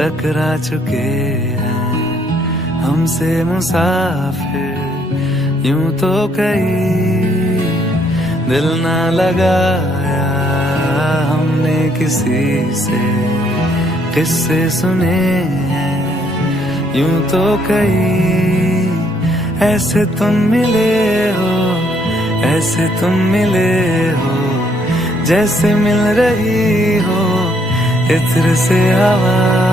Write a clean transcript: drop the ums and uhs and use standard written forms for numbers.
टकरा चुके हैं हमसे मुसाफिर, यूं तो कहीं दिल ना लगाया हमने किसी से, किस्से सुने हैं यूं तो कहीं। ऐसे तुम मिले हो, ऐसे तुम मिले हो, जैसे मिल रही हो इत्र से हवा।